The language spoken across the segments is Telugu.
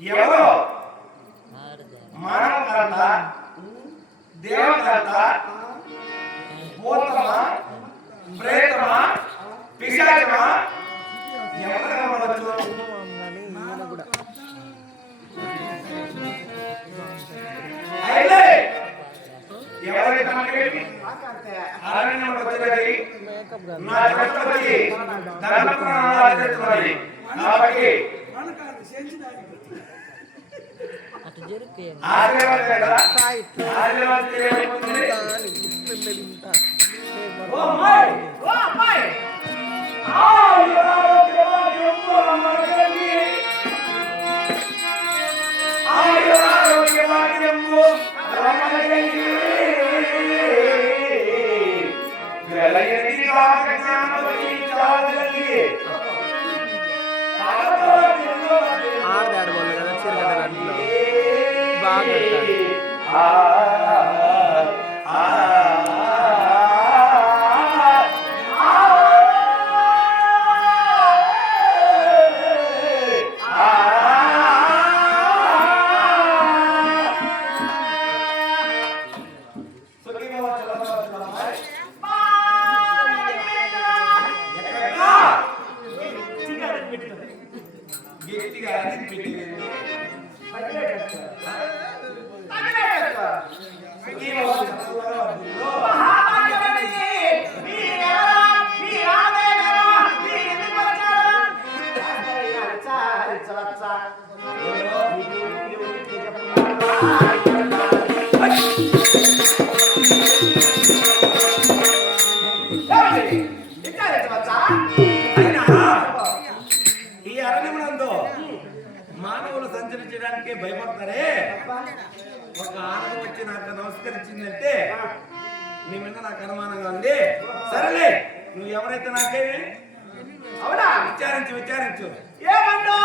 ఎవరో మానవకర్త దేవకర్త భూతమా ప్రేతమా పిశాచమా ఎవరు కనబడచ్చు? అయితే ఎవరైతే మనకి అరణ్యం వచ్చేది నా చక్రవర్తి ధర్మపురాణాలు కాబట్టి మానవులు సంచరించడానికి భయపడతారే, ఒక ఆనందం వచ్చి నాకు నమస్కరించిందంటే నీ మీద నాకు అనుమానంగా ఉంది. సరేలే, నువ్వు ఎవరైతే నాకేమి అవునా విచారించు ఏమన్నా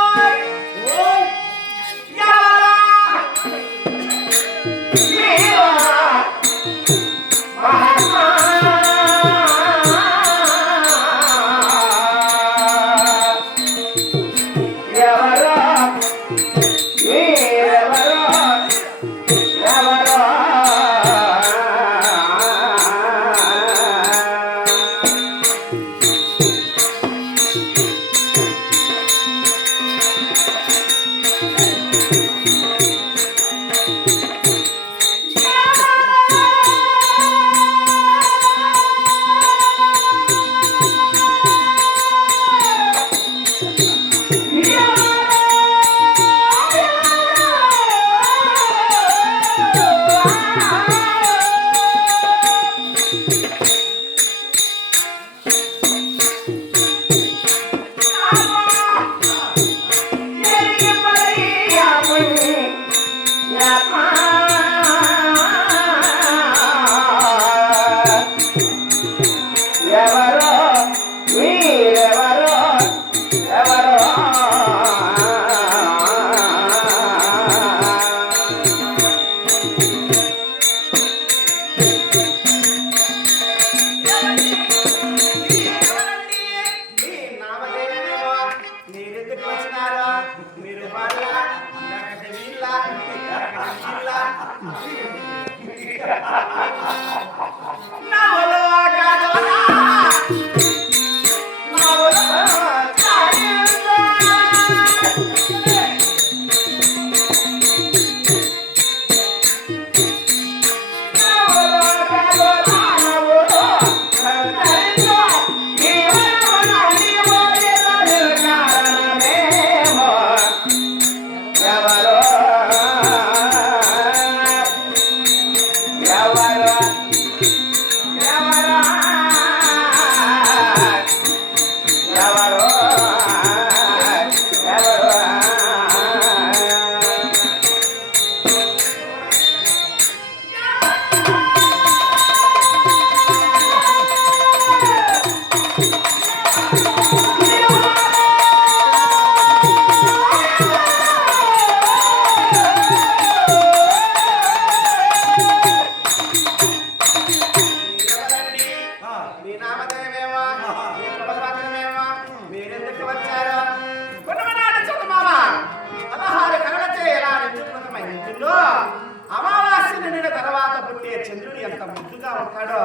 ఉంటాడో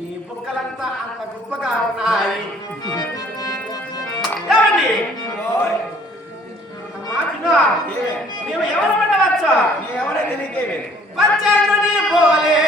ఈ బుక్కలంతా అంత గొప్పగా ఉన్నాయి. ఏమండి మాటను మేము ఎవరు ఉండవచ్చు? ఎవరైతే నీకేమి వచ్చేది పోలే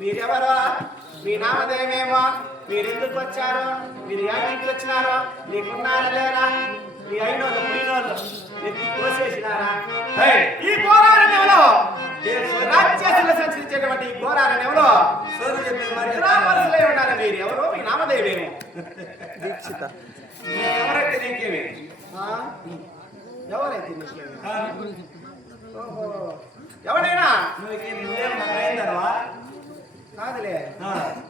మీరెవరో మీ నామదేమేమో మీరు ఎందుకు వచ్చారో మీరు యాడికి వచ్చినారో నీకున్నారా లేరా మీ అయినోళ్ళు పుడినోళ్ళు ఎత్తి కోసేసినారా ఈ ఘోరారణ్యంలో రాక్షసులు సంచరించేటువంటి ఈ ఘోరారణ్యంలో ఉండాలి మీరు ఎవరు మీ నామదేవేమో దీక్షిత ఎవరైతే నీకేమి ఎవరైతే నీకేమి ఎవరైనా నువ్వేం నాకైందనవా కాదులే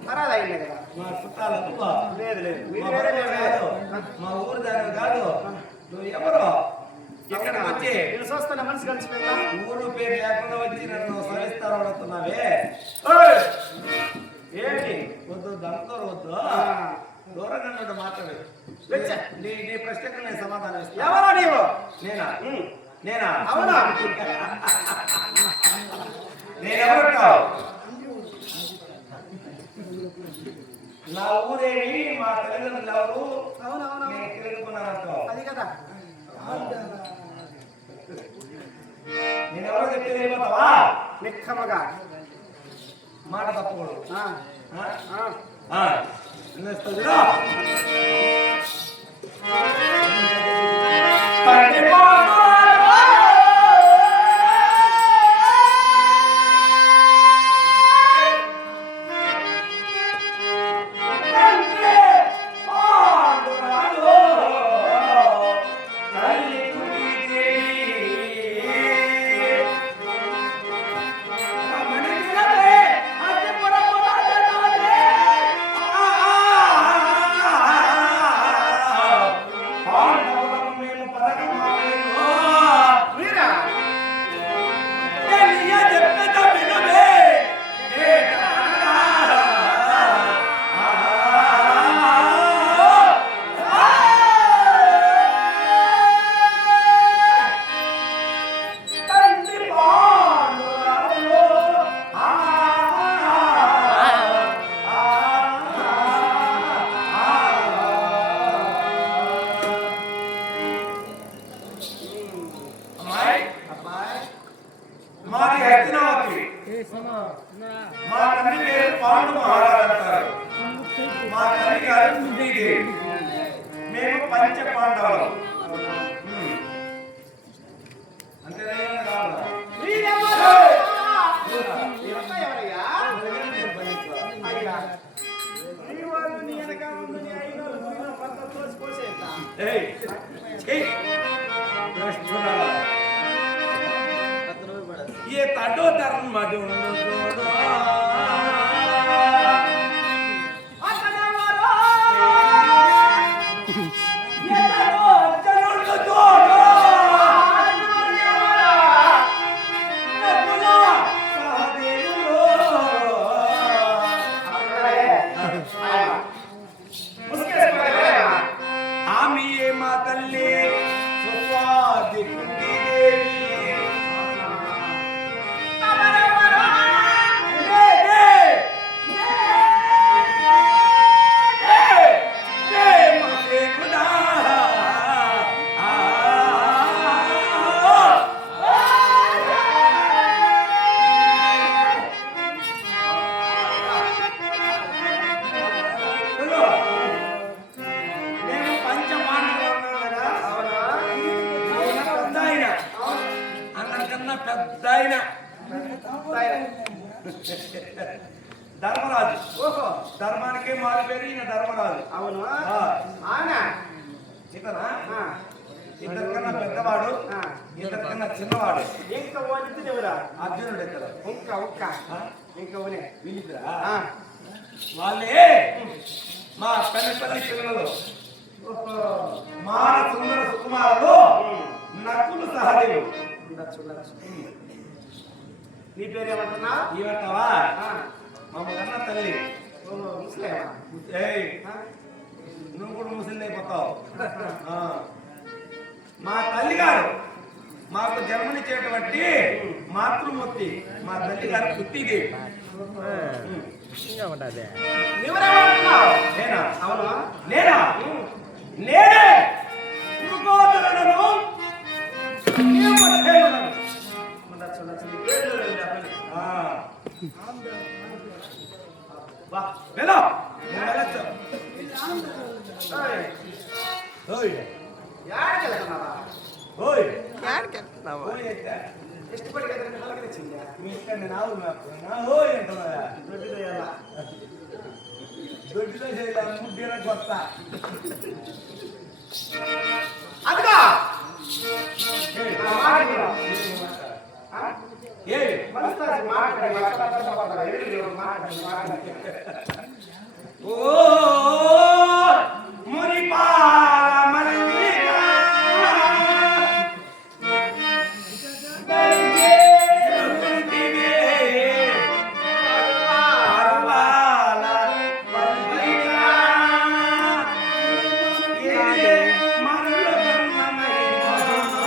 మరాదు అయిందే కదా మా చుట్టాలకు లేదు లేదు మా ఊరు దాని కాదు నువ్వు ఎవరు ఎక్కడికి వచ్చి నేను చూస్తున్నా మనసు కలిసిపోయిందా ఊరు పేరు లేకుండా వచ్చి నన్ను సవిస్తారు అడుగుతున్నావే ఏంటి వద్దు దాంతో వద్దు దూరంగా నుండి మాట్లాడు నీ ప్రశ్నకు నేను సమాధానం ఇస్తాను ఎవరో నీవు నేనా అవునా నేనెవరుంటావు నా ఊరేమి మా తల్లిదండ్రులు ఎవరు అవునవును నేను తెలుసుకున్నానంటావు అది కదా నేనెవరో చెప్తే వెళ్ళిపోతావా నిక్కమగా మాట తప్పకూడదు మాది హస్తినావతి. మా తండ్రి పేరు పాండు మహారాజు అంటారు. మా తల్లి గారు కుంతీదేవి. మేము పంచ పాండవులు. అంతేనా కావాలా? మీరెవరు? మీరంతా ఎవరయ్యా? అయ్యా, నీ వాళ్ళు నీ వెనక ముందు నీ ఐదు వాళ్ళు పక్క తోసిపోసేస్తా. ఏయ్, ఛీ! భ్రష్టురాలా. ये ताडो धर्म मधुन जोड़ो అతనెవరో? ये ताडो धर्म जोड़ो అతనెవరో? नकुला सहदेवो అయ్యా, ముసుగేసుకోలేదా? आमी ये मातल्ले सुस्वादि कुंती देवी అతనెవరో? ధర్మరాజు. ఓహో, ధర్మానికే మారు పేరు ఈయన ధర్మరాజు. అవును. ఆ. అవునా? ఇతనా ఆ, ఇద్దరికన్నా పెద్దవాడు, ఆ. ఇద్దరికన్నా చిన్నవాడు. ఇంకా ఓడితే ఎవరా? అర్జునుడు ఇద్దరు. ఒక్క ఇంకా ఓనే. వీళ్ళిద్దరా? ఆ, వాళ్ళే మా పెద్ద పిల్లలు. ఓహో. మాన సుందర సుకుమారులు నకులు సహదేవుడు. ఉండొచ్చు. నీ పేరేమంటున్నా? ఇవంటావా ఆ, మమ్మల్ని తల్లి. ఓహో, ముస్లిమా? ఏయ్, ఆ, నువ్వు కూడా ముసలి అయిపోతావు. ఆ. మా తల్లి గారు మాకు జన్మనిచ్చేటువంటి మాతృమూర్తి మా తల్లి గారు కుంతీదేవి. నువ్వెవరంటున్నావు? నేనా? అవును. నేనా? నేనే మృగోదరుడను. ఉండొచ్చు. నీ పేరు చెప్పండి. ఆ. వా, వెళ్ళు. నేను వెళ్ళొచ్చు. ఓయ్, ఓయ్, యాడికి వెళ్తున్నావా? ఓయ్. యాడికెళ్తున్నావు? ఓయ్ అయితే ఇష్టపడి కదా పలకరించిందా? మీ ఇక్కడ నేను ఆవులు మేపుతున్నా. ఓయ్ అంటున్నాయా? దొడ్డిలో ఎలా? దొడ్డిలో చేయలే, ముడ్డీర కొత్త. అదిగా ఏయ్, ఆ మాట విను. ఆ? ఏయ్, మనస్తాసి మాట్లాడి మాట్లాడతారు. ఎదురు మాట్లాడి. ఓ మునిపాల మల్లిక దరిచేరుకుంటివే పర్వాల మల్లిక ఏ మరల బ్రహ్మమైన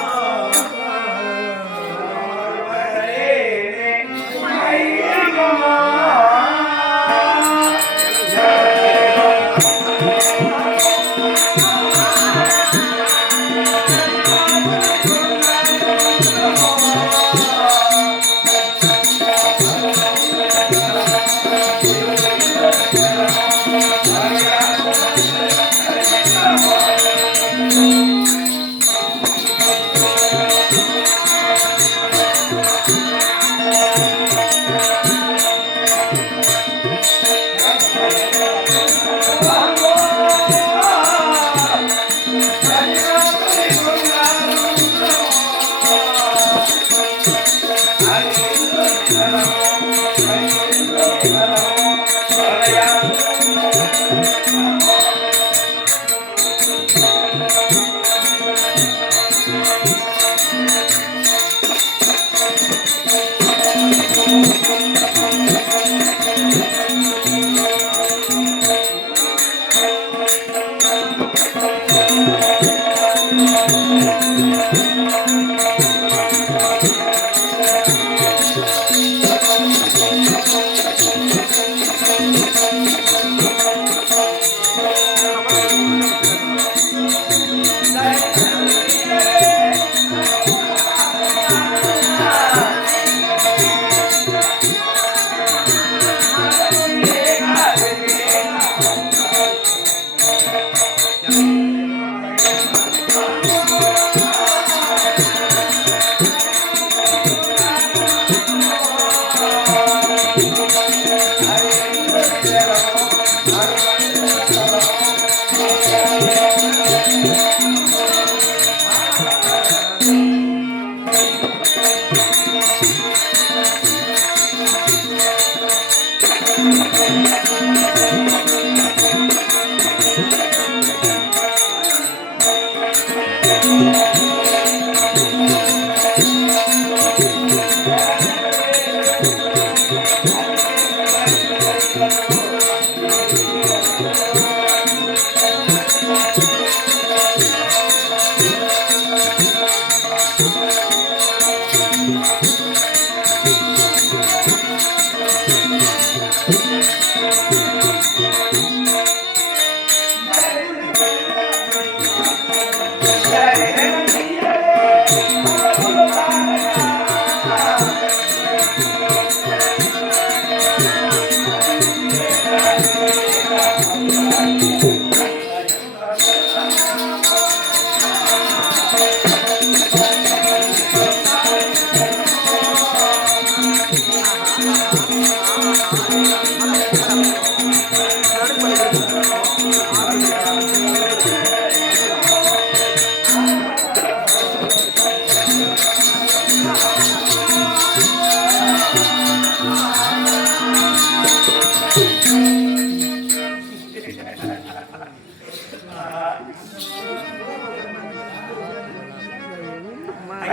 ఆ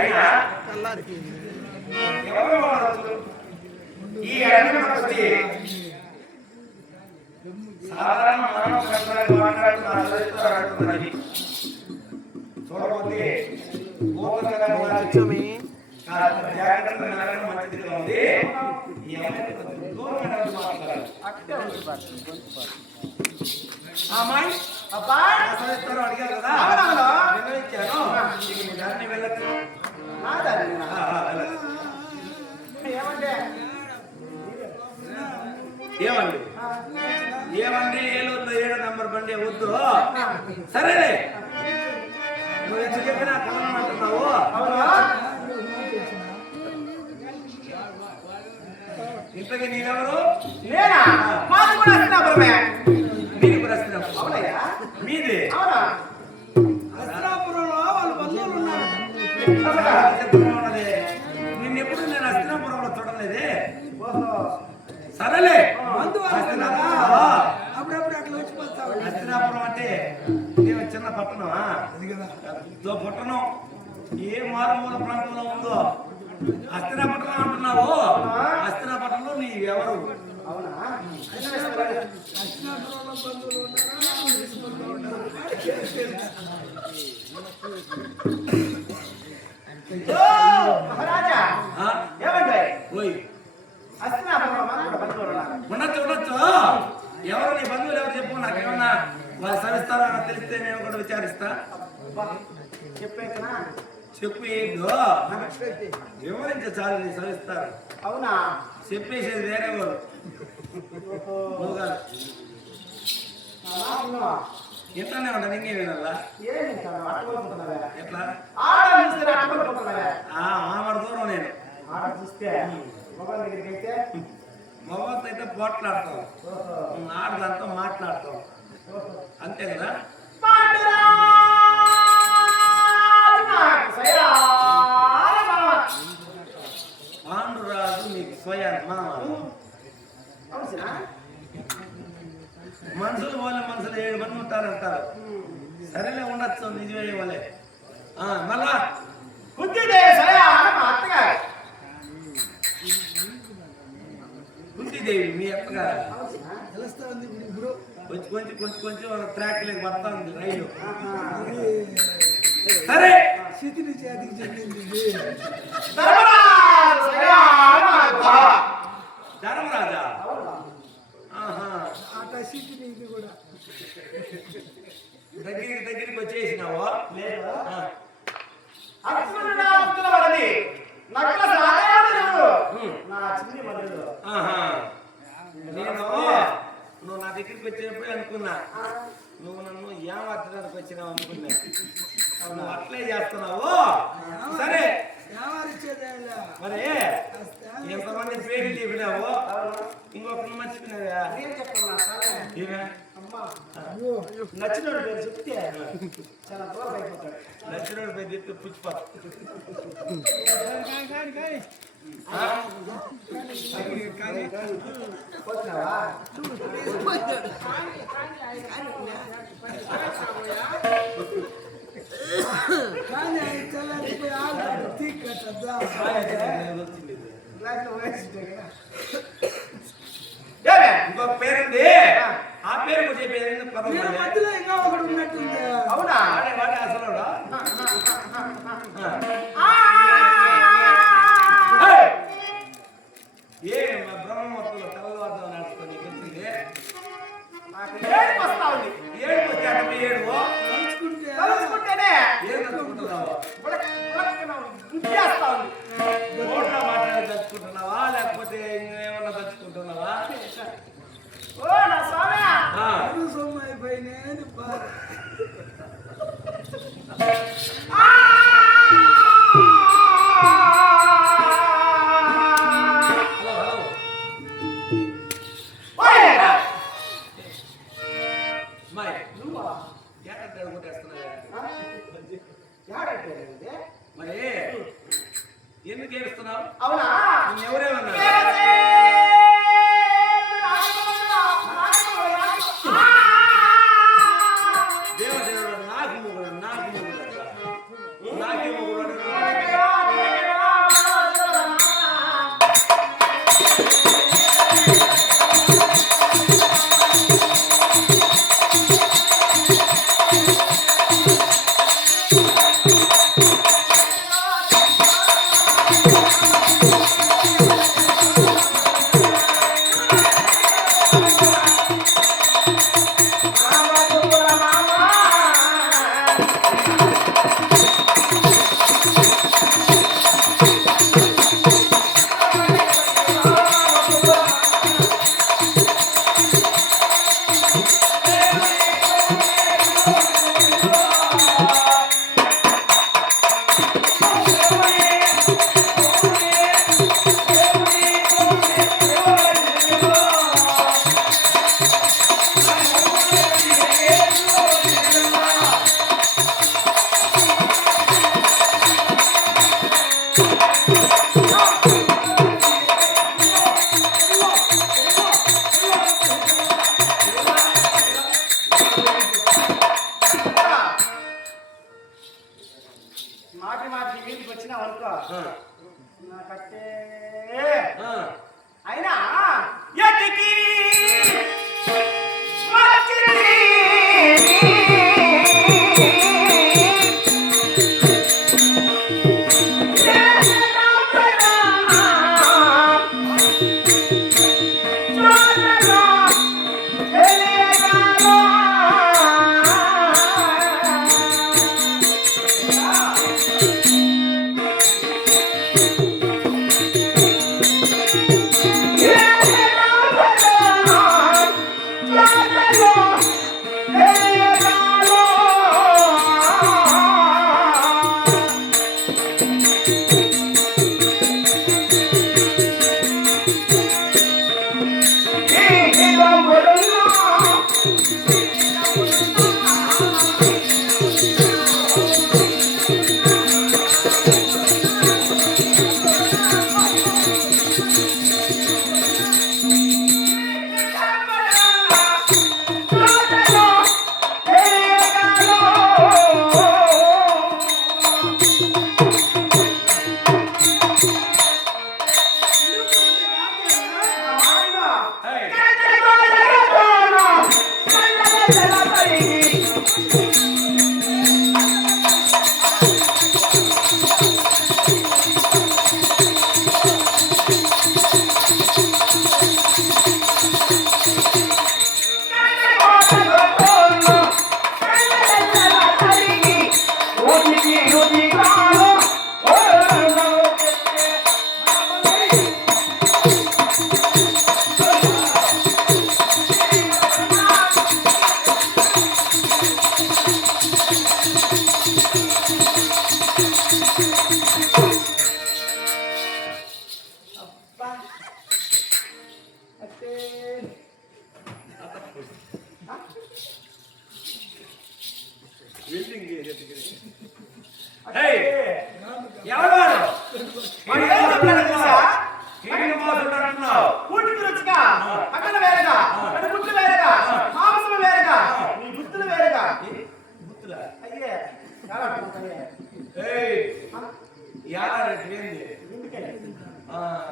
అయినా ఎవరు వాడవచ్చు? ఈ అన్నమస్తి సాధారణ మానవ కథలు మాట్లాడుతున్నది చూడబోతే జాగ్రత్తగా నడవడం మంచిదిగా ఉంది. ఈ అమ్మాయి కొంచెం దూరంగా నడిచి మాట్లాడాలి. అమ్మాయి అబ్బాయి చదివిస్తారో అడిగారు కదా, అవునవును. నిర్ణయించాను. ఇక మీ దాన్ని వెళ్ళచ్చు. నాదన్నా వెళ్ళచ్చు. ఏమంటే ఏమండి ఏమండి ఏలూరులో 7 నంబర్ బండి వద్దు. సరేలే, నువ్వు ఎంత చెప్పినా కలనం అంటున్నావు. అవునా ఇంతకీ నీవెవరు? నేనా? మాది కూడా అస్తినాపురమే. మీది కూడా వస్తున్నావు. అవునయ్యా. మీది అవునా? అస్తినాపురంలో వాళ్ళ బంధువులు ఉన్నారు. ఉన్నది. నిన్నెప్పుడు నేను అస్తినాపురంలో చూడలేదే. ఓహో. సరేలే, బంధువులు అస్తినాపురం. ఉన్నారా? అప్పుడప్పుడు అట్లా వచ్చి పోతావు. అస్తినాపురం అంటే నేను చిన్న పట్టణమా? అది కదా. పెద్ద పట్టణం ఏ మారుమూల ప్రాంతంలో ఉందో అస్తినాపట్నం అంటున్నావు. అస్తినాపట్నంలో నీ ఎవరు? అవునా? అస్తినాపురంలో బంధువులు ఉన్నారా? ఇంగ్లీష్ బంధువులు ఉన్నారా? ఓ మహారాజా ఆ? ఏమంటే ఓయ్, అస్తినాపురంలో మాకు కూడా బంధువులు ఉన్నారు. ఉండొచ్చు ఉండొచ్చు. ఎవరు నీ బంధువులు ఎవరు చెప్పు, నాకేమన్నా వాళ్ళు సవిస్తారా తెలిస్తే నేను కూడా విచారిస్తా. అబ్బా, చెప్పేకనా? చెప్పు ఏందో వివరించే చాలు, నీ సవిస్తారు. అవునా? చెప్పేసేది వేరే వారు ఓహో. నువ్వు కాదు. అవునా? ఇంట్లోనే ఉంటాను, ఇంకేం వినాలా? ఏమి సార్ అట్టుకుంటున్నావే? ఎట్లా? ఆడ చూస్తే అట్టుకుంటున్నావే? ఆమడ దూరం నేను. ఆడ చూస్తే మొబైల్ దగ్గరికి అయితే మొబైల్తో అయితే పోట్లాడతాం, ఓహో. ఆడదంతా మాట్లాడతాం, ఓహో. అంతే కదా. పాండురాజు నీకు స్వయం మామ. మనుషులు వాళ్ళ మనుషులు 7 మంది ఉంటారంటారు. సరేలే, ఉండొచ్చు, నిజమే వాళ్ళే. మళ్ళా కుంతిదేవి మీ అత్తగారు తెలుస్తా ఉంది ఇప్పుడు. కొంచెం కొంచెం కొంచెం కొంచెం ట్రాక్ లేక పడతా ఉంది రైలు. సరే, శిథిలి జాతికి చెందింది ఇది. ధర్మరాజా. ఆహా, అట్లా శిథిలి ఇది కూడా. దగ్గరికి వచ్చేసినావా? ఆ. ఆహా. నేను నువ్వు నా దగ్గరికి వచ్చినప్పుడే అనుకున్నా నువ్వు నన్ను ఏమార్చడానికి వచ్చినావు అనుకున్నా. నువ్వు అట్లే చేస్తున్నావు. సరే, ఎవరిచ్చేదేలా? మరి ఎంతమంది పేర్లు చెప్పినావు, ఇంకొక మర్చిపోయినావా? నేను చెప్తున్నా ఏమే? అమ్మా అయ్యో నచ్చిన పేరు చెప్తే చాలా దూరం అయిపోతాడు. నచ్చినోడు పోయి చెప్తే పుచ్చిపా పోతున్నావా? కానీ ఆయన చల్లారిపోయి ఆల్రెడీ తీక్కట్టద్దా గ్లాసులో వేసింటే కదా. ఇంకొక పేరుంది ఆ పేరు కూడా చెప్పేది పదం నేను మధ్యలో ఇంకా ఒకడు ఉన్నట్టుంది అవునా? వాడే అసలు ఏ మా బ్రహ్మమూర్తులు తెల్లవారుతో నడుస్తుంది తెలిసింది నాకు ఏడుపు వస్తా ఉంది. ఏడు వచ్చి అటు ఏడు తలుచుకుంటే తలుచుకుంటేనే ఏం నడుచుకుంటున్నావు గుర్తేస్తా ఉంది. రోడ్లో మాట్లాడి తలుచుకుంటున్నావా లేకపోతే ఇంకేమన్నా తలుచుకుంటున్నావా ఓ నా స్వామి, అరుగు సొమ్ము అయిపోయినాయని బాధ హలో హలో అమ్మాయి నువ్వా? ఎక్కడ కొట్టేస్తున్నావా ఏడంటే మరి ఎందుకు ఏడుస్తున్నావు అవునా? నిన్ను ఎవరేమన్నారు దేవదేవుడు నాకు మొగుడు నాకే మొగుడు ఆ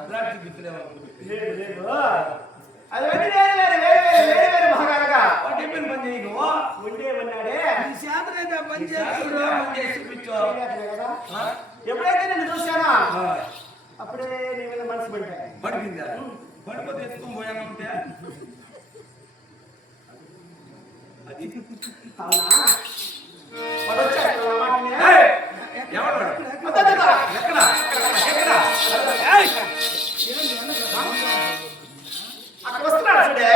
ద్రాక్ష గుర్తులేవా లేదు లేదు అవన్నీ వేరే వేరే వేరే వేరే వేరే వేరే భాగాలుగా వాడు చెప్పిన పని చేయి నువ్వు ఉండే ఉన్నాడే నీ చేతనైతే ఆ పని చేస్తుడు పని చేసి చూపించు ఆ? ఎప్పుడైతే నేను చూశానో ఆ. అప్పుడే నీ మీద మనసు పడ్డా పడిపోయిందా పడిపోతే ఎత్తుకొని పోయానంటే అది అవునా వాడు వచ్చాడు నా మాట వినే. ఏయ్! ఎవడు వాడు? వద్దొద్దు. ఎక్కడ ఎక్కడ ఏయ్! అక్కడ వస్తున్నాడు చూడే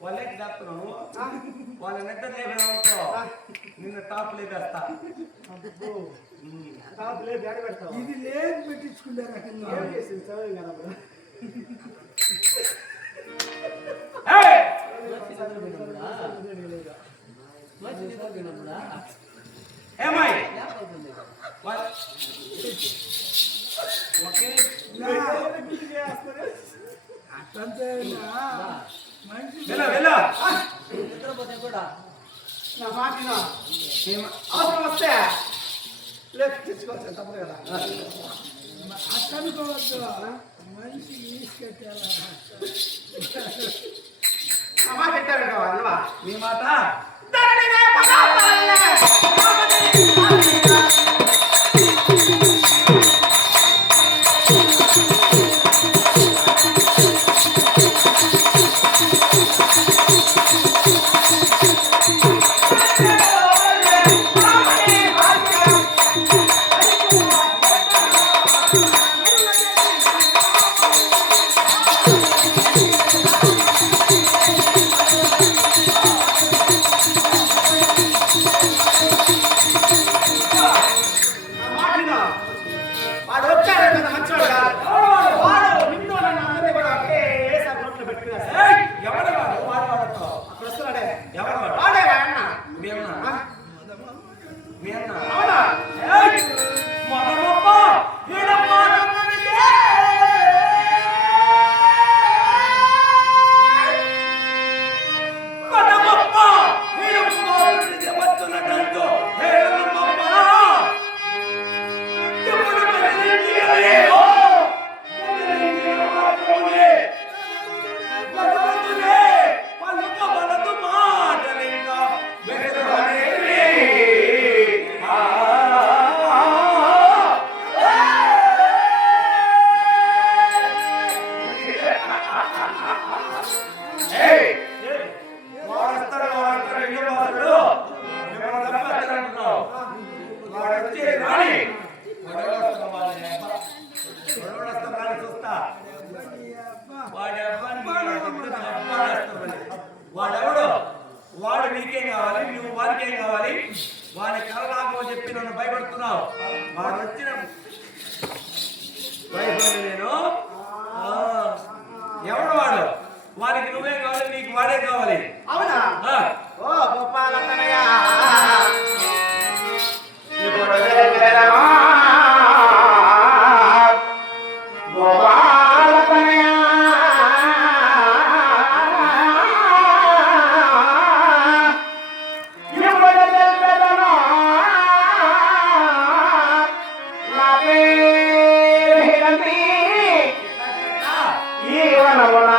వాళ్ళకి చెప్తున్నాను వాళ్ళ నిద్ర లేకపోతే నిన్న టాప్ లేపేస్తా తాతలే బ్యాడ పెడతావు ఇది లేదు పెట్టించుకుంటే రకంగా ఏం చేసింది చదువు కదా అప్పుడు. ఏయ్! ఏమై ఓకే అట్లంతేనా మనిషి వెళ్ళ వెళ్ళ నా మాట విను. అవసరం వస్తే లేపు తెచ్చుకోవచ్చు తప్పదు కదా అట్టనుకోవద్దు మనిషి తీసుకెట్టాలా నా మాట పెట్టాడు కదా అన్నవా నీ మాట వాడు వచ్చాడు కదా మంచోడు కాదు. వాడు నిన్ను నన్ను అందరినీ కూడా ఒకేసారి నోట్లో పెట్టుకున్నాడు. ఏయ్! ఎవడు వాడు వాడు వాడతో అక్కడ వస్తున్నాడే ఎవడు వాడు వాడే అన్న మీ అన్న మీ అన్న అవునా ఏయ్! మదనప్ప వీడప్ప నన్నడితే మదనప్ప వీడప్ప నన్నడితే వస్తున్నట్టు హేళనప్ప ఎప్పుడు బదిలించలేవో బదిలించిన మాత్రమే బదలతులే పలుక బలదు మాటలింకా బెదరనేవి వాడతాడు ఇల్లు బాసుడు మిమ్మల్ని తప్పేస్తాడంటున్నావు వాడు వచ్చి రాని చూస్తా వాడెవడు వాడు నీకేం కావాలి నువ్వు వాడికేం కావాలి వాడి కలలాగో చెప్పి నన్ను భయపడుతున్నావు వాడు వచ్చిన భయపడి నేను ఎవడు వాడు వాడికి నువ్వే కావాలి నీకు వాడే కావాలి అవునా ఆ, ఓ గోపాలన్నయ్య ఇప్పుడు జరగరమా గోపాలన్నయ్య ఇప్పుడు జరగరమా నా పేరంతి ఈ వనమునా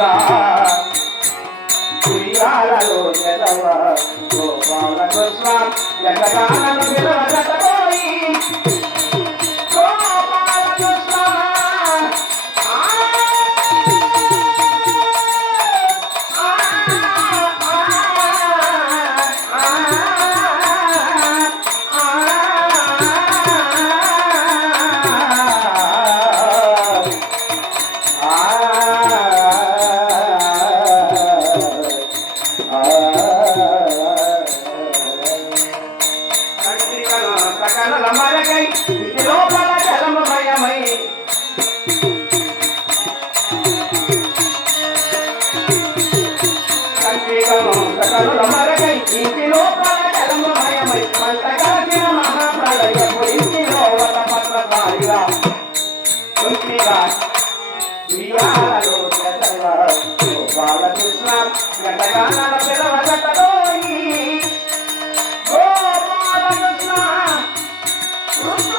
హాయిగా ఉయ్యాలలో ఎదవ గోపాల కృష్ణ ఎంతగానో పిలవకపోయి గోపాల కృష్ణ బాలకృష్ణ ఎంతగానో పిలవకపోయి గోపాలకృష్ణ కృష్ణ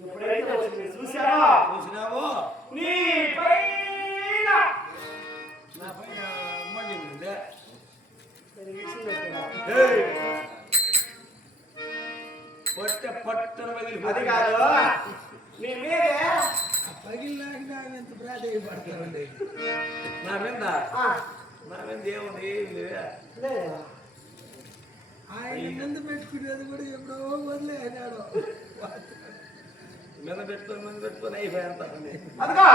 ఎప్పుడైతే వచ్చి చూసావో నీ పైన నా పైన మండింది అది కాదు నీ మీదే పగిలినాక ఎంత ప్రాధాన్యపడతారండి నా మీద ఏముంది ఆయన ముందు పెట్టుకునేది కూడా ఎప్పుడో వదిలేనాడు మీద పెట్టుకొని అయిపోయింది అదిగా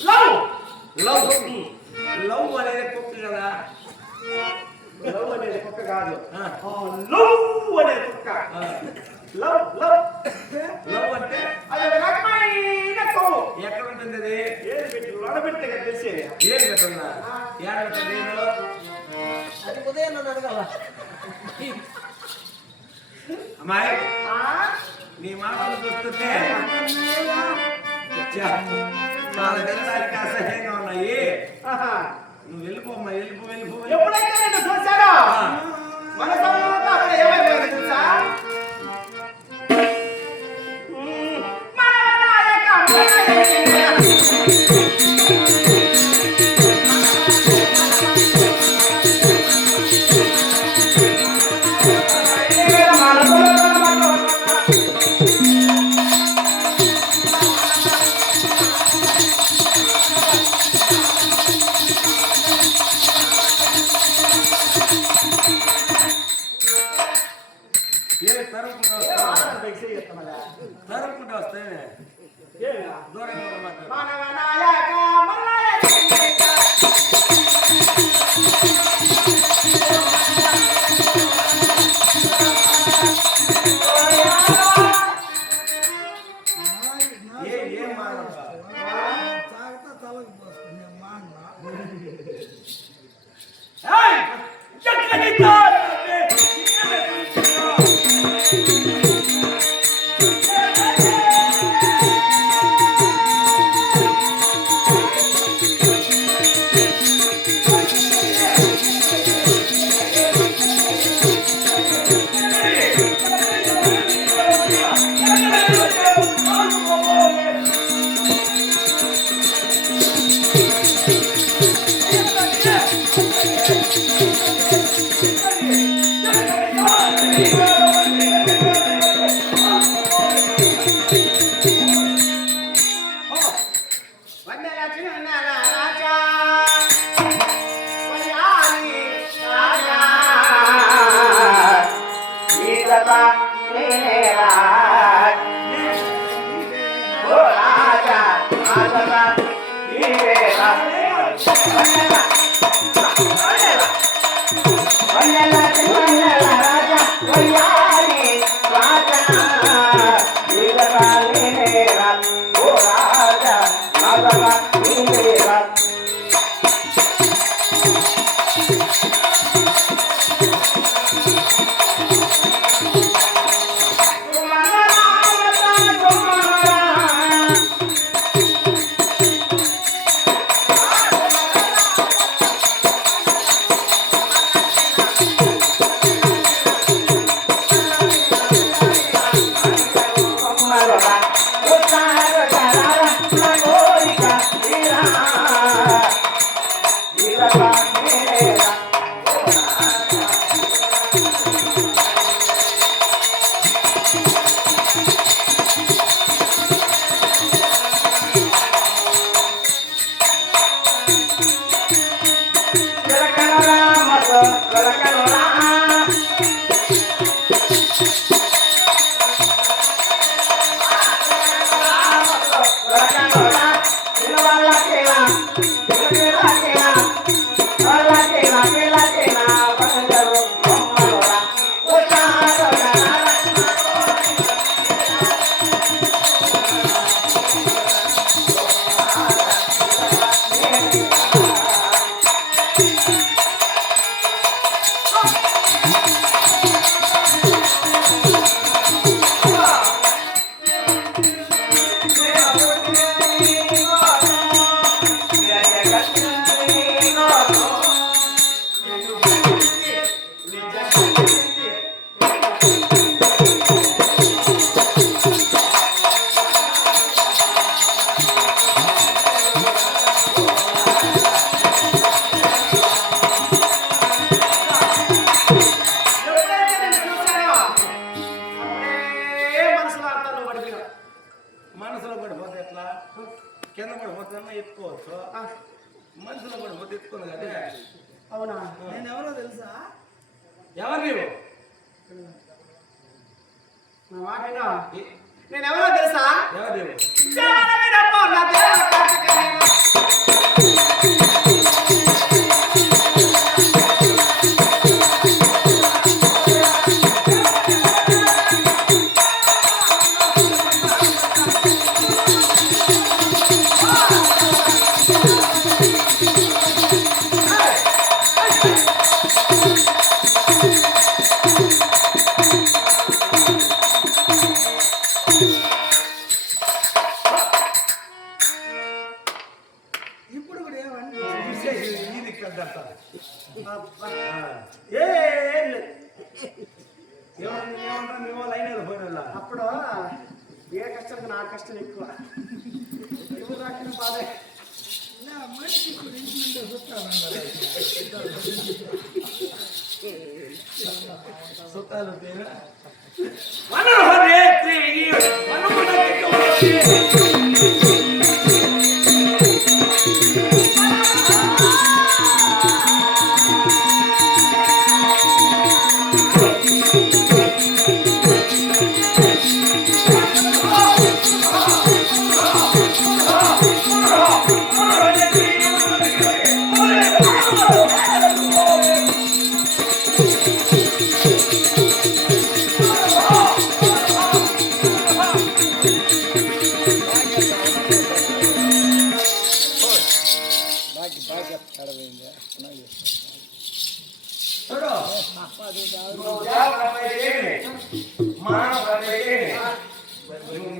లవ్ లవ్ లవ్ అనేది కుక్క కదా లవ్ అనేది కుక్క కాదు లవ్ అనేది కుక్క లవ్ లవ్ లవ్ అంటే అది ఒక రకమైన కొవ్వు. ఎక్కడ ఉంటుంది అది ఏది పెట్టి వడబెట్టే కదా తెలిసి ఏది పెట్టిందా ఏడ పెట్టింది అది ఉదయం నన్ను అడగాల అమ్మాయి నీ మాటలు చూస్తుంటే చాలా తినడానికి అసహ్యంగా ఉన్నాయి నువ్వు వెళ్ళిపోమ్మా వెళ్ళిపో ఎప్పుడైతే నేను చూశానో మన సమయంలో అక్కడ ఏమైపోయింది తెలుసా మన నాయక తరుముకుంటా వస్తే దూరంగా మాట్లాడు మానవ నాయక ఏం మానవ తాగుతా తలకు పోసుకునే మాన్న Thank you. మనసులో పడిపోతే ఎట్లా కింద పడిపోతే ఎత్తుకోవచ్చు మనసులో పడిపోతే ఎత్తుకోను కదా. అవునా? నేను ఎవరో తెలుసా? ఎవరు నీవు? నా మాటైనా నేను ఎవరో తెలుసా? ఎవరు నీవు? ఇప్పుడు కూడా ఏమండి? ఇది కద్దంతా ఏమంటారు మేము లైన్ పోయిన అప్పుడు ఏ కష్టానికి నా కష్టం ఎక్కువ. ఇప్పుడు రాకిన బాధే. నా మనిషి గురించి చూస్తామన్నారు. సుతాలు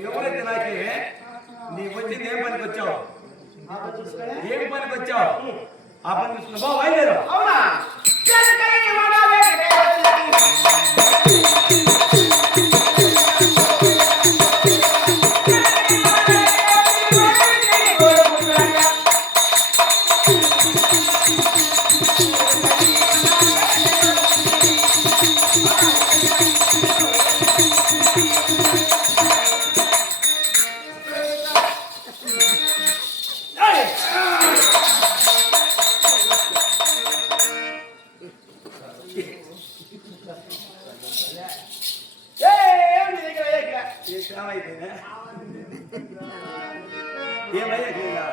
ఎవరైతే నాకే నీ వచ్చింది ఏం పనికి వచ్చావు? ఏం పనికి వచ్చావు? ఆ పని చూసుకున్నా బాబు బయలుదేరు. అవునా? ఏమయ్యా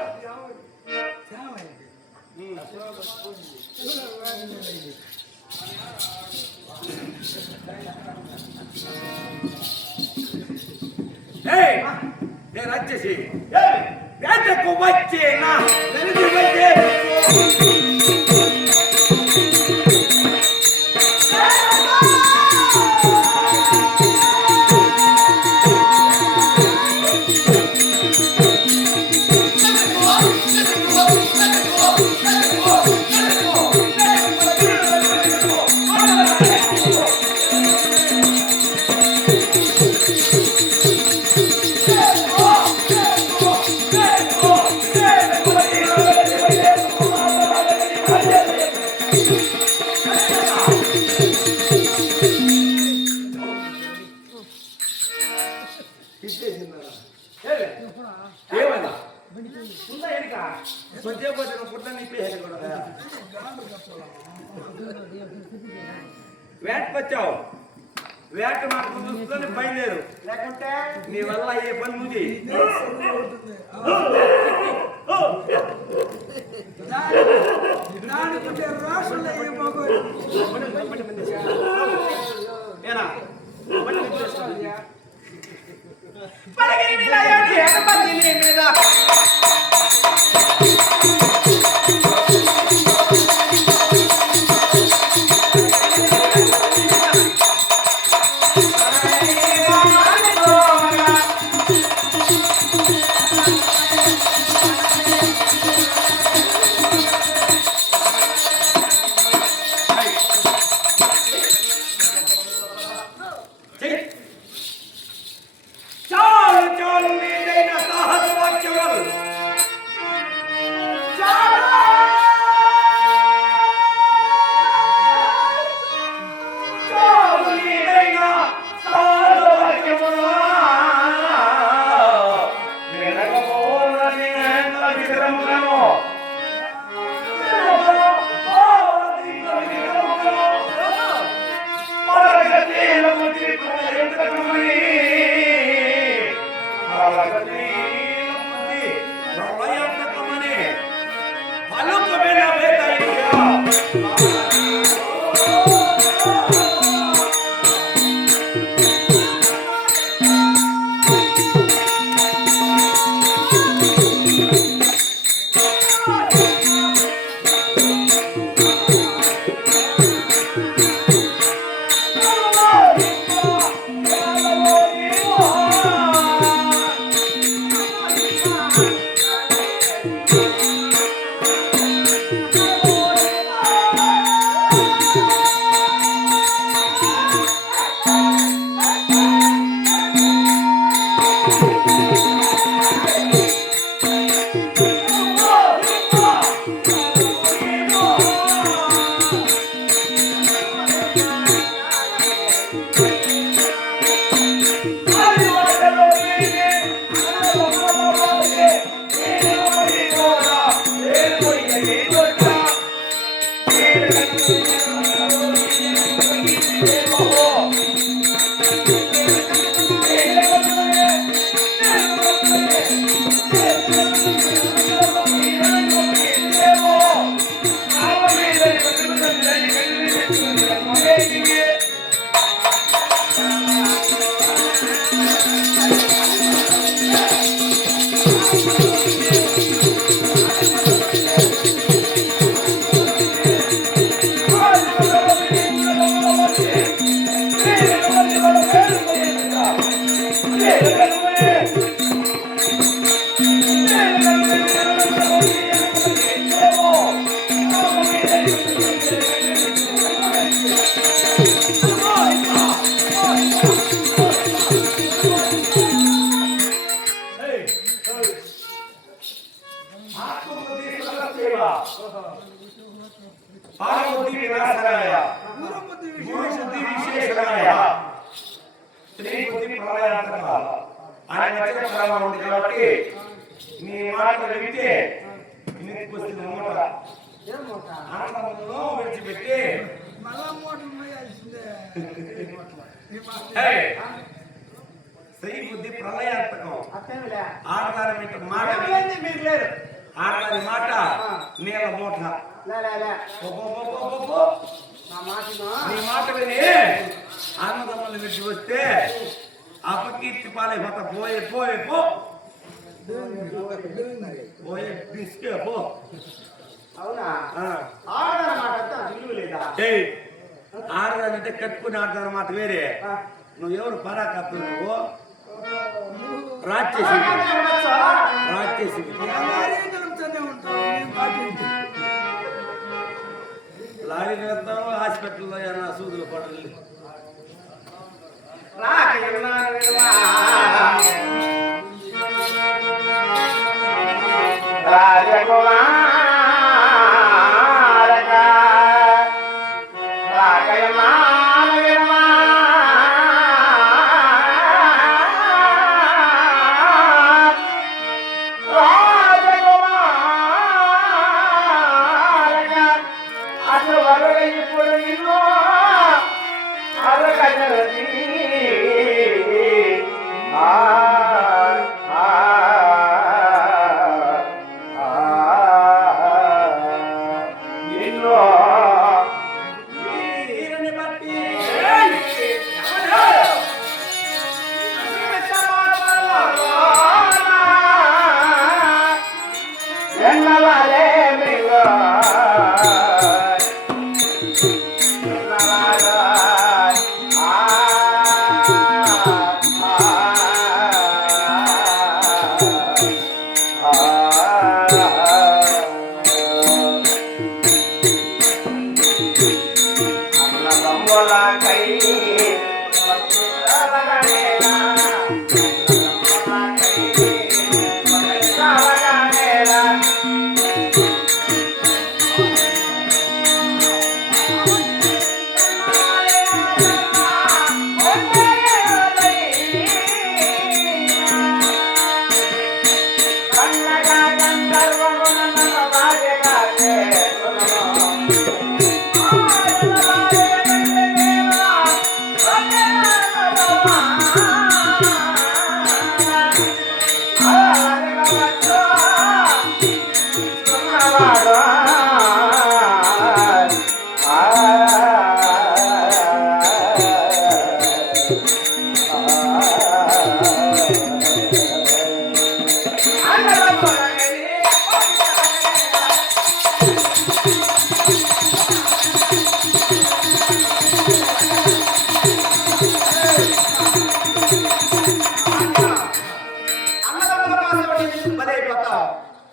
ఏ రాక్షసి వేటకు వచ్చేనా వెలిగి వచ్చే ఏమైనా ఉందా ఎరిక కొద్దిపోతే పుట్ట నిప్పేయాలి కూడా వేటకొచ్చావు వేట మాకు చూసుకొని బయలుదేరు లేకుంటే నీ వల్ల అయ్యే పని నువ్వు దానికంటే రాష్ట్రంలో ఏ బాగోదు ఏనా పలగిరి మీద ఏంటి ఎనపల్లి మీద పారబుద్ధి వినాశనాయ గురుబుద్ధి విశేషనాయ స్త్రీ బుద్ధి ప్రళయాంతక ఆయన వచ్చిన ప్రమాణం ఉంది కాబట్టి నీ మాటలు వింటే నీకు వస్తుంది మూట ఆనందంలో విడిచిపెట్టి మళ్ళా మోటార్ పోయాల్సిందే స్త్రీ బుద్ధి ప్రళయాంతకం అర్థంలే ఆడదాని మాట మీరు లేరు ఆడదాని మాట నీళ్ళ మూట లే లే లే పో, పో, పో, పో, పో, పో. నా మాటను నీ మాట విని అన్నదమ్ములు విడిచి వస్తే అపకీర్తి పాలైపోతా. పోయే పోయే పో, పోయే బిస్కే పో. అవునా ఆ. ఆడదాని మాట అంతా విలువ లేదా ఏయ్, ఆడదానంటే కట్టుకుని ఆడదానమాట వేరే. ఆ. నువ్వు ఎవరు పరాకత్తు నువ్వు రాక్షసి ఉండొచ్చా? రాక్షసి అలాగే కలుపుతూనే ఉంటాం మేము పాటించి. లారీ వెళ్తావు హాస్పిటల్లో ఏమన్నా సూదులు పడలేదు. రాకయున్నాను విడువా. రాజకుమారక రాకయున్నాను విడువా. రాజకుమారక అసలు వరుడు ఇప్పుడు నిన్ను అరగజలది. నిన్ను వీరిని బట్టి ఎన్నవాలే మిగో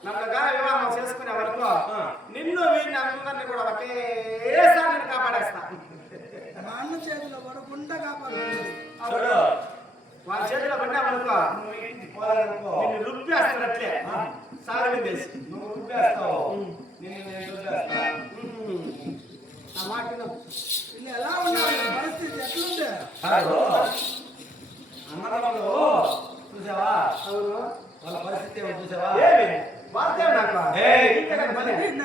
నన్నగా వివాహం చేసుకునే వరకు నిన్ను వీరిని అందరినీ కూడా ఒకేసారి నేను కాపాడేస్తా. మా అన్న చేతిలో పడకుండా కాపాడు. చూడు వాళ్ళ చేతిలో పడ్డా వరకు నువ్వు ఇంటికి పోవాలనుకో నిన్ను రుబ్బేస్తున్నట్లే సారి విందేసి నువ్వు రుబ్బేస్తావు, నిన్ను నేను రుబ్బేస్తా. నా మాట విను. వీళ్ళు ఎలా ఉన్నారు పరిస్థితి ఎట్లుంది? అన్నదమ్ములు చూసావా అవును వాళ్ళ పరిస్థితి ఏమో చూసావా? ఏమి వార్తేవి నాకు ఏయ్. ఇంకేనా పని? నేను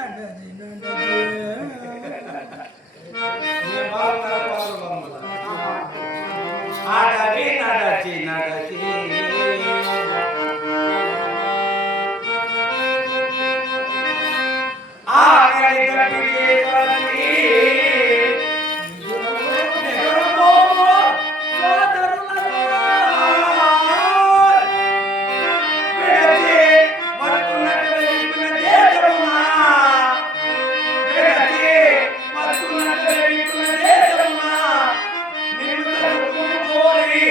బాగున్నాను, బాగున్నాను. ఆడది నడచి నడచి ఆకలి దప్పికి తలచి నిద్రపోము సోదరులరా. విడచి వస్తున్నట్టు వెలిపిన దేశమునా, విడచి వస్తున్నట్టు వెలిపిన దేశమునా, నిన్ను తలుపుకు కోరి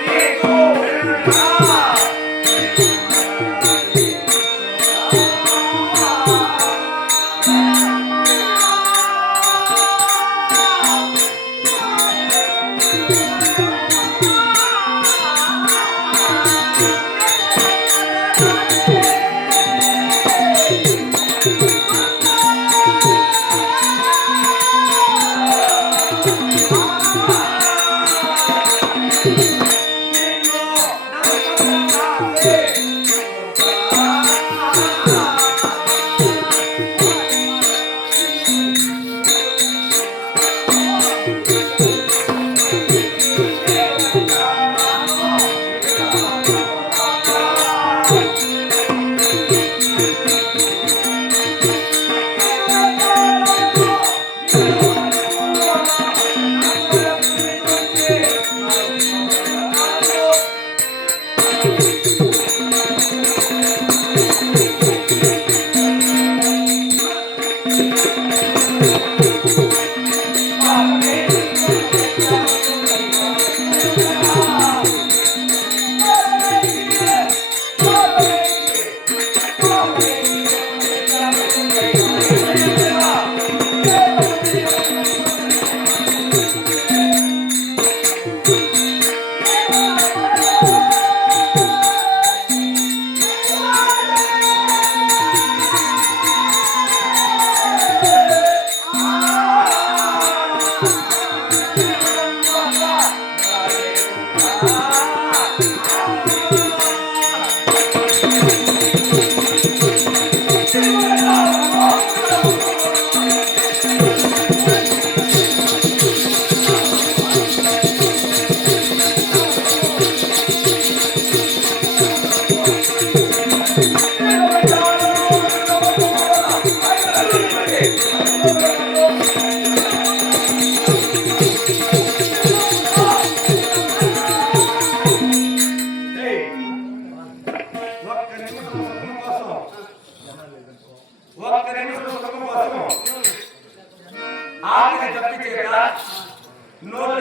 నీకు వెళ్ళునా.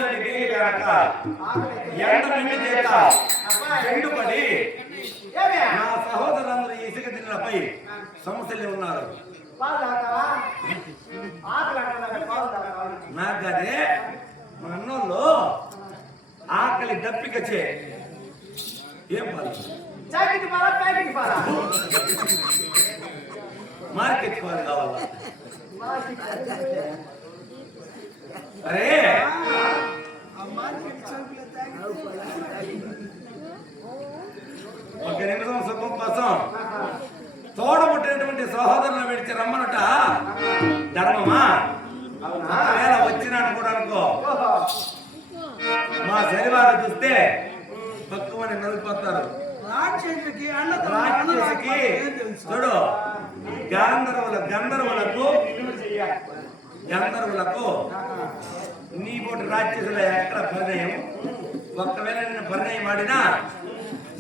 రోజులకి నీళ్ళు కనుక ఎండ మిండి చేత ఎండుపడి నా సహోదరులందరూ ఈ ఇసుక దిన్నలపై సమస్యలు ఉన్నారు. నాకు అదే మా అన్నోళ్ళు ఆకలి దప్పికచ్చే ఏం పాలు మార్కెట్ పాలు కావాలా? అరే ఒక నిమిషం సుఖం కోసం తోడబుట్టినటువంటి సహోదరులను విడిచి రమ్మనట ధర్మమా? ఒకవేళ వచ్చినాను కూడా అనుకో, మా శనివారం చూస్తే తక్కువని నలిపోతారు. రాక్షసికి చూడు, గంధర్వులకు నీ పోటీ రాక్షసుల ఎక్కడ పరిణయం? ఒక్కవేళ నిన్ను పరిణయం ఆడినా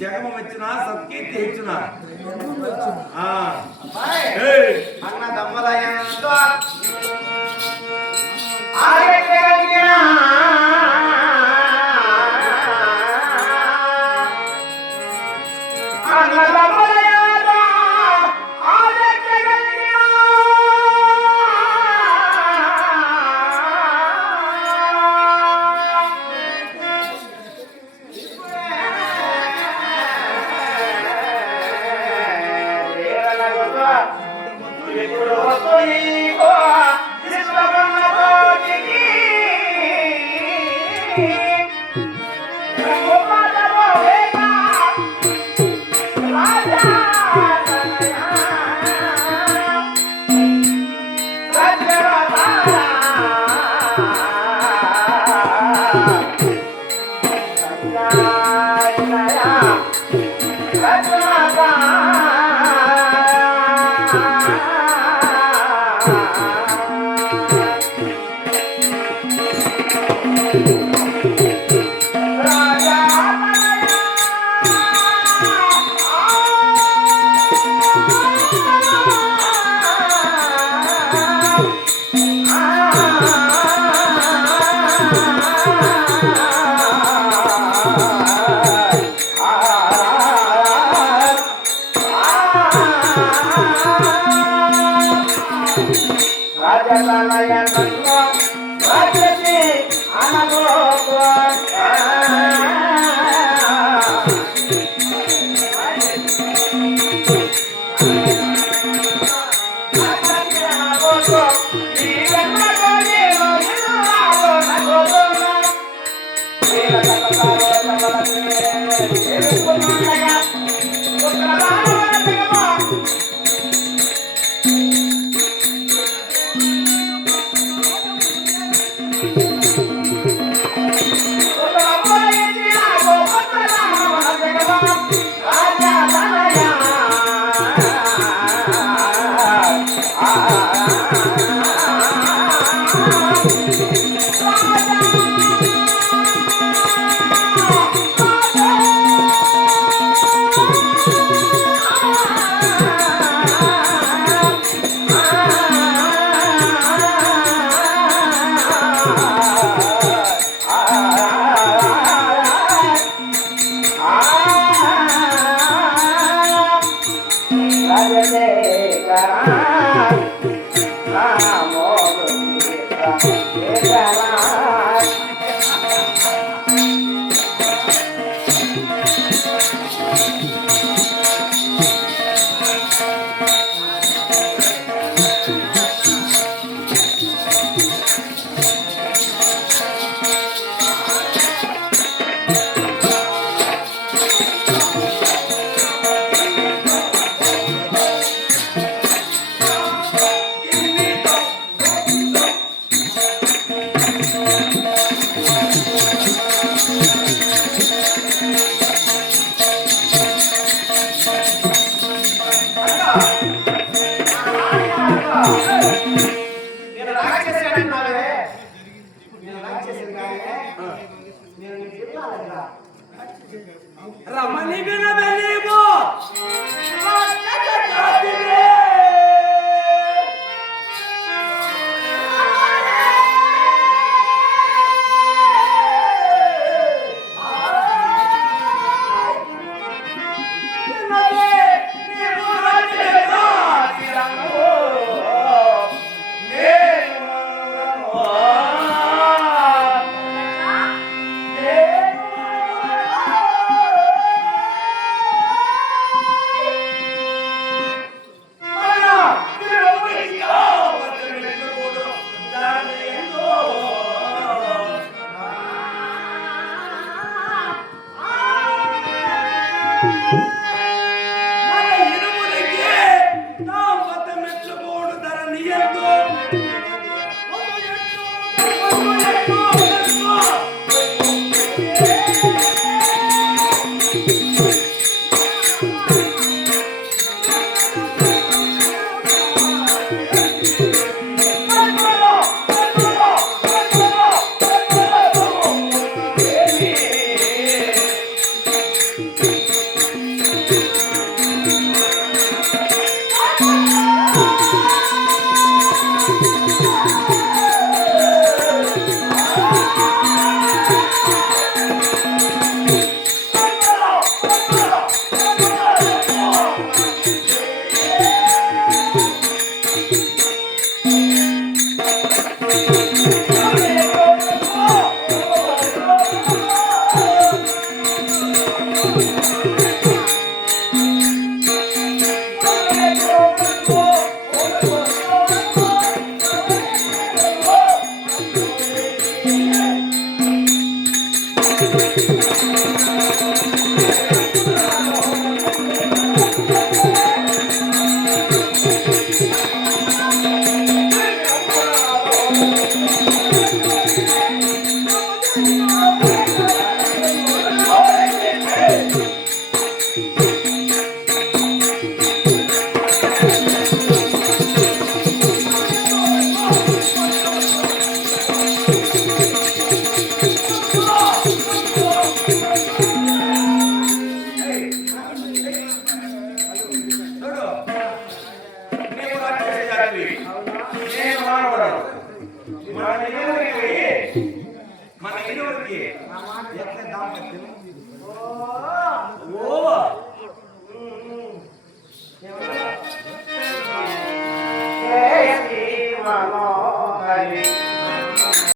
జగమం ఇచ్చిన సత్కీర్తి ఇచ్చిన అన్న దమ్మలయంతో రమణి వినబెలీమో మన ఇనుములకి నా మత మెచ్చుకోడు ధర నియంతో మన ఇరువురికి ఎట్లా దాంపత్యం ఓ మనోహరి